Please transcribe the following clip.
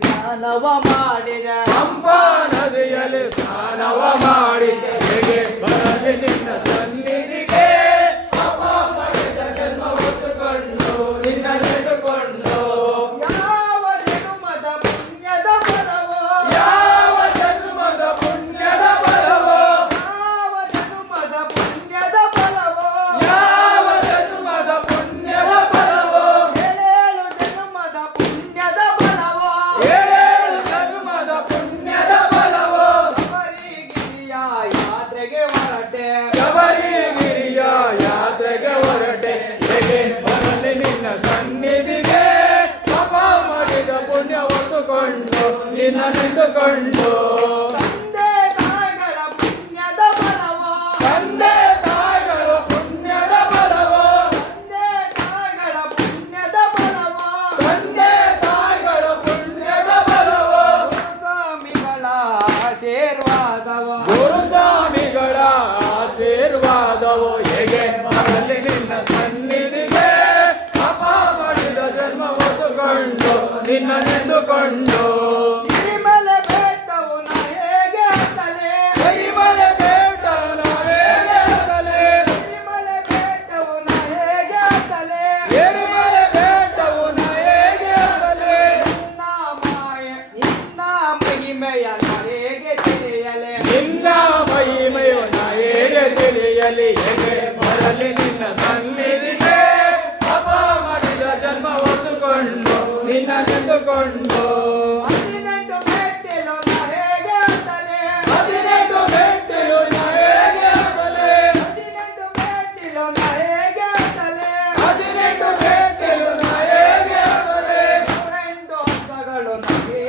ಸ್ನಾನವ ಮಾಡಿದೆ ಪಂಪಾ ನದಿಯಲ್ಲಿ ಸ್ನಾನವ ಮಾಡಿದೆ ಹೇಗೆ ಬರಲಿ ನಿನ್ನ ಸನ್ನಿಧಿಗೆ ಪಾಪ ಮಾಡಿದ ಜನ್ಮ ಹೊತ್ತುಕೊಂಡು ನಿನ್ನ ನೆನೆದುಕೊಂಡು ಯಾವ ಜನ್ಮದ ಪುಣ್ಯದ ಫಲವೋ ಯಾವ ಜನ್ಮದ ಪುಣ್ಯದ ಫಲವೋ ಯಾವ ಜನ್ಮದ ಪುಣ್ಯದ ಫಲವೋ ಯಾವ ಜನ್ಮದ ಪುಣ್ಯದ ಫಲವೋ ಏಳೇಳು ಜನ್ಮದ ಪುಣ್ಯದ ಫಲವೋ ಏಳೇಳು ಜನ್ಮದ ಪುಣ್ಯದ ಫಲವೋ ಶಬರಿಗಿರಿಯ ಯಾತ್ರೆಗೆ ಹೊರಟೆ ಶಬರಿಗಿರಿಯ ಯಾತ್ರೆಗೆ ಹೊರಟೆ ಹೇಗೆ ಬರಲಿ ನಿನ್ನ ಸನ್ನಿಧಿಗೆ ಪಾಪ ಮಾಡಿದ ಪುಣ್ಯ ಹೊತ್ತುಕೊಂಡು ನಿನ್ನ ನಿಂತುಕೊಂಡು ತಂದೆ ತಾಯಿಗಳ ಪುಣ್ಯದ ಫಲವೋ ತಂದೆ ತಾಯಿಗಳ ಪುಣ್ಯದ ಫಲವೋ ತಂದೆ ತಾಯಿಗಳ ಪುಣ್ಯದ ಫಲವೋ ತಂದೆ ತಾಯಿಗಳ ಪುಣ್ಯದ ಫಲವೋ ಸ್ವಾಮಿಗಳ ಆಶೀರ್ವಾದವ ಗುರುಸ್ವಾಮಿಗಳ ಆಶೀರ್ವಾದವು ಹೇಗೆ ಬರಲಿ ನಿನ್ನ ಸನ್ನಿಧಿಗೆ ಪಾಪ ಮಾಡಿದ ಜನ್ಮ ಹೊತ್ತುಕೊಂಡು ನಿನ್ನ ನೆಂದುಕೊಂಡು